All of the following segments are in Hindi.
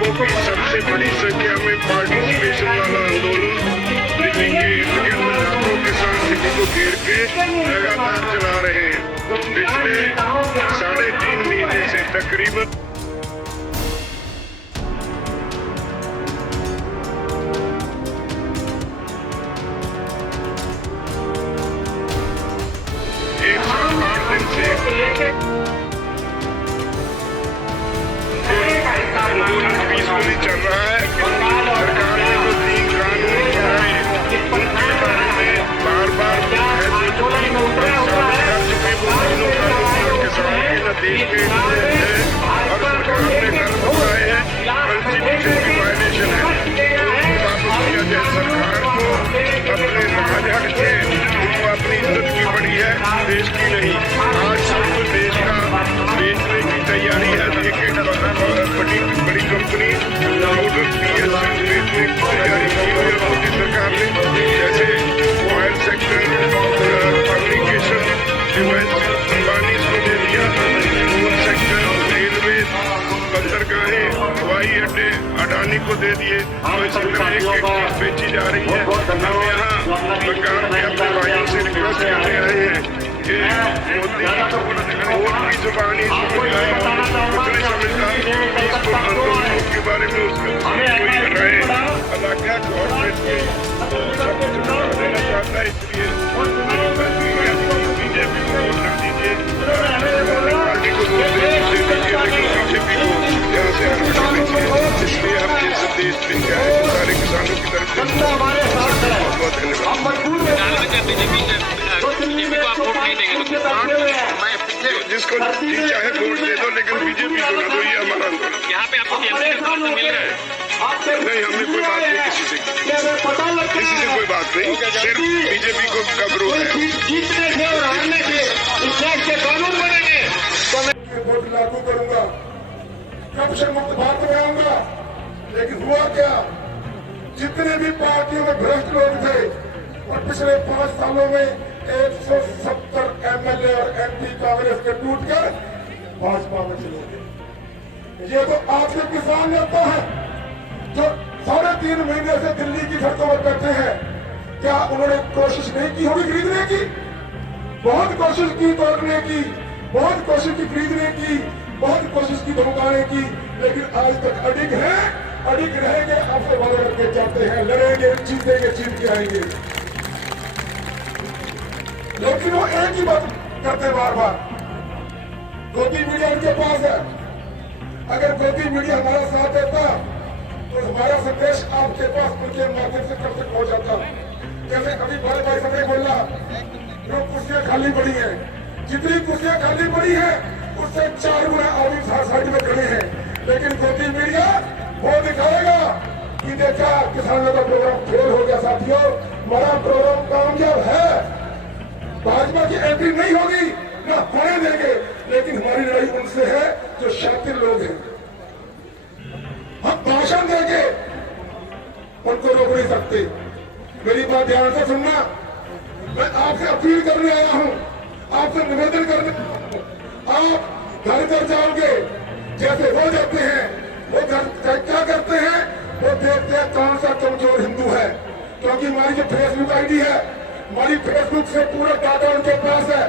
गरीबों की सबसे बड़ी संख्या में पार्टिसिपेशन वाला आंदोलन दिल्ली के इर्द गिर्द लाखों किसान दिल्ली को घेर के लगातार चला रहे हैं। पिछले 3.5 महीने से तकरीबन पीसफुली चल रहा है। सरकार ने जो 3 कानून बनाए उनके बारे में बार-बार कर चुके वो तीनों कानून किसानों के न देश के है और सरकार ने कर बताए हैं कॉन्स्टिट्यूशन की वायलेशन है। उनको वापस किया जाए। सरकार को अपने राजहट से उनको अपनी इज्जत की पड़ी है, देश की नहीं। आज सबको देश का बेचने की तैयारी है। बड़ी कंपनी PSU बेचने की तैयारी की हुई है मोदी सरकार ने, जैसे oil sector, communication, defence, Ambani को दे दिया, कोल सेक्टर, रेलवे, बंदरगाहें, हवाई अड्डे अडानी को दे दिए। तो इसी तरह एक चीज बेची जा रही है। हम यहाँ सरकार के अपने भाइयों से रिक्वेस्ट करने आए हैं कि मोदी की जुबानी कुछ नहीं समझता, इसको आंदोलनों के बारे में उसका कोई राय अलग है। गवर्नमेंट के सब कुछ देना चाहता है, इसलिए बीजेपी को वोट ना दीजिए, पार्टी को वोट दीजिए, लेकिन बीजेपी को यहाँ से हटा दीजिए। इसलिए हम ये संदेश देते हैं सारे किसानों की तरफ से। बहुत बहुत धन्यवाद। जिसको चाहे वोट दे दो, लेकिन बीजेपी को ना दो, ये हमारा आंदोलन। यहाँ पे आपको मिल रहा है? नहीं, हमें कोई बात नहीं किसी से कोई बात नहीं, सिर्फ बीजेपी को का विरोध है। वोट लागू करूंगा, करप्शन मुक्त भारत में आऊंगा, लेकिन हुआ क्या? जितने भी पार्टियों में भ्रष्ट लोग थे और पिछले 5 सालों में 170 MLA और MP कांग्रेस के टूटकर भाजपा में चले गए। ये तो आपके किसान नेता है जो 3.5 महीने से दिल्ली की सड़कों पर बैठे हैं। क्या उन्होंने कोशिश नहीं की होगी खरीदने की? बहुत कोशिश की तोड़ने की, बहुत कोशिश की खरीदने की, बहुत कोशिश की धमकाने की, लेकिन आज तक अडिग है, अडिग रहेंगे। आपसे वादा करके जाते हैं, लड़ेंगे, जीतेंगे, जीत के आएंगे। लेकिन वो एक ही बात करते बार बार, गोदी मीडिया उनके पास है। अगर गोदी मीडिया हमारा साथ देता तो हमारा संदेश आपके पास उनके माध्यम से कब तक पहुंच जाता। जैसे अभी बड़े भाई साहब ने बोला, जो कुर्सियां खाली पड़ी हैं, जितनी कुर्सियां खाली पड़ी हैं उससे 4 गुना आदमी साइड में खड़े हैं। लेकिन गोदी मीडिया वो दिखाएगा कि देखा किसानों का प्रोग्राम फेल हो गया। साथियों, हमारा प्रोग्राम कामयाब है। भाजपा की एंट्री नहीं होगी, ना होने देंगे, लेकिन हमारी लड़ाई उनसे है जो शातिर लोग हैं। हम भाषण देंगे, उनको रोक नहीं सकते। मेरी बात ध्यान से सुनना। मैं आपसे अपील करने आया हूं, आपसे निवेदन करने। आप घर घर जाओगे, जैसे वो जाते हैं, वो क्या करते हैं? वो देखते हैं कौन सा कमजोर हिंदू है, क्योंकि हमारी जो फेसबुक ID है, हमारी फेसबुक से पूरा डाटा उनके पास है।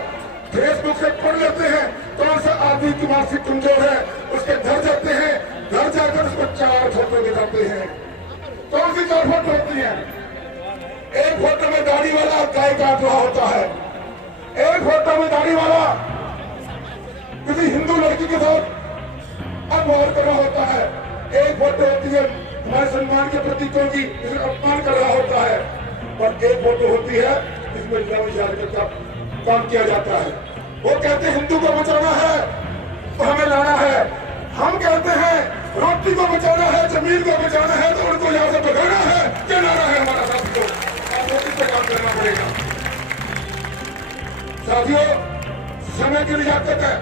फेसबुक से पढ़ लेते हैं कौन सा आदमी की मानसिक कमजोर है, उसके घर जाते हैं, घर जाकर उसको 4 फोटो दिखाते हैं। कौन सी 4 फोटो होती है? एक फोटो में दाढ़ी वाला गाय काट रहा होता है, एक फोटो में दाढ़ी वाला किसी हिंदू लड़की के साथ अपमान कर रहा होता है, एक फोटो होती है हमारे सम्मान के प्रतीकों की जिसमें अपमान कर रहा होता है, और एक फोटो होती है जिसमें ड्रामा का काम किया जाता है। वो कहते हैं हिंदू को बचाना है तो हमें लाना है, हम कहते हैं रोटी को बचाना है, जमीन को बचाना है तो उनको यहाँ से भगाना है। क्या लाना है हमारा साथियों? रोटी पे काम करना पड़ेगा। साथियों, समय की लियाकत है।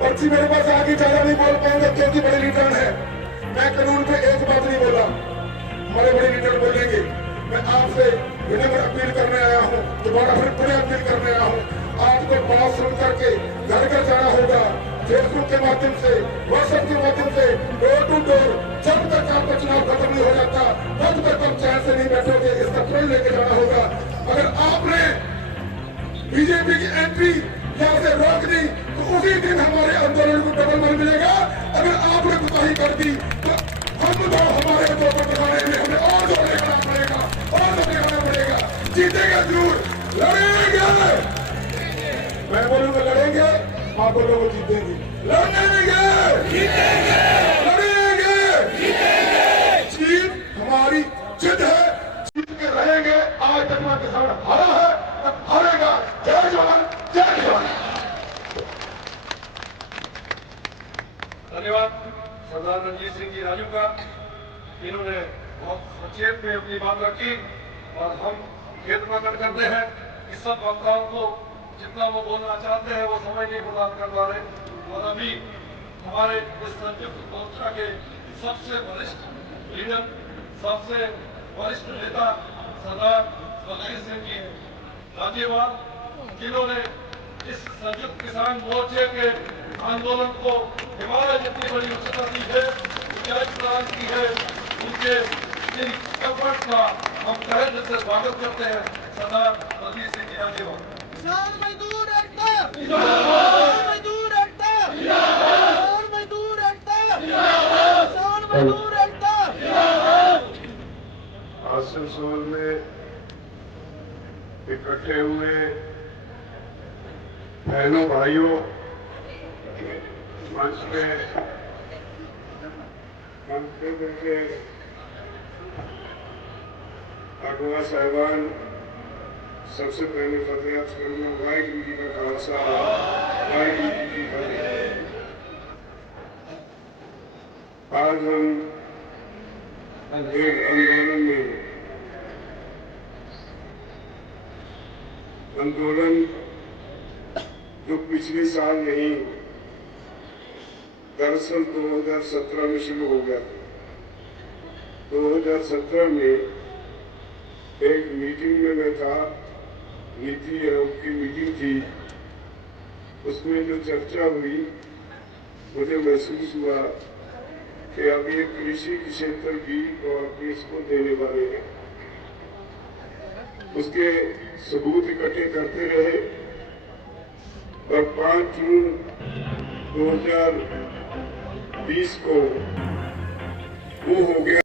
पर्ची मेरे पास आगे ज्यादा नहीं बोल पाऊंगा क्योंकि बड़े रिटर्न है। मैं कानून पे एक बात नहीं बोला, हमारे बड़े रिटर्न बोलेंगे। मैं आपसे विनम्र अपील करने आया हूँ, दोबारा फिर पुनः अपील करने आया हूँ। आपको बात सुन करके घर घर जाना होगा, फेसबुक के माध्यम से, व्हाट्सएप के माध्यम से, डोर टू डोर, जब तक आपका चुनाव खत्म नहीं हो जाता तब तक हम चैन से नहीं बैठोगे। इसका फल लेके जाना होगा। अगर आपने बीजेपी की एंट्री यहाँ से रोक दी तो उसी दिन हमारे आंदोलन को डबल बल मिलेगा। अगर आपने कोताही कर दी तो हम तो हमारे दो पर दिखाने में हमें और जोर लगाना पड़ेगा, और जोर लगाना पड़ेगा। जीतेगा जरूर, लड़ेंगे। मैं बोलूंगा लड़ेंगे, आप बोलोगे जीतेंगे। लड़ेंगे, जीतेंगे, लड़ेंगे, जीतेंगे। जीत हमारी जिद है, जीत के रहेंगे। आज तक हमारा किसान हारा है, तब हारेगा। जय जवान, जय किसान। धन्यवाद सरदार रणजीत सिंह जी राजू का। इन्होंने बहुत संक्षेप में अपनी बात रखी और हम खेद प्रकट करते हैं कि सब वक्ताओं को जितना वो बोलना चाहते हैं वो समय नहीं प्रदान कर पा रहे। और अभी हमारे इस संयुक्त मोर्चा के सबसे वरिष्ठ लीडर, सबसे वरिष्ठ नेता सरदार बलदेव सिंह जी राज्यपाल, जिन्होंने इस संयुक्त किसान मोर्चे के आंदोलन को हिमालय जितनी बड़ी उच्चता दी है, ऊंचाई प्रदान की है, उनके इन एफर्ट का हम तहे दिल से स्वागत करते हैं। सरदार बलदेव सिंह जी राज्यपाल। किसान मजदूर एकता, किसान मजदूर एकता, किसान मजदूर एकता, किसान मजदूर एकता। आसनसोल में इकट्ठे हुए बहनों भाइयों, मंच पे बैठे अगवा साहिबान, सबसे पहले फतेह करूंगा वाहिगुरू जी का खालसा, वाहिगुरू जी की फतेह। आज हम एक आंदोलन जो पिछले साल नहीं, दरअसल 2017 में शुरू हो गया था। 2017 में एक मीटिंग में मैं था, नीति आयोग की मीटिंग थी। उसमें जो चर्चा हुई, मुझे महसूस हुआ कि अब ये कृषि क्षेत्र भी और देश को देने वाले हैं। उसके सबूत इकट्ठे करते रहे और 5 जून 2020 को वो हो गया।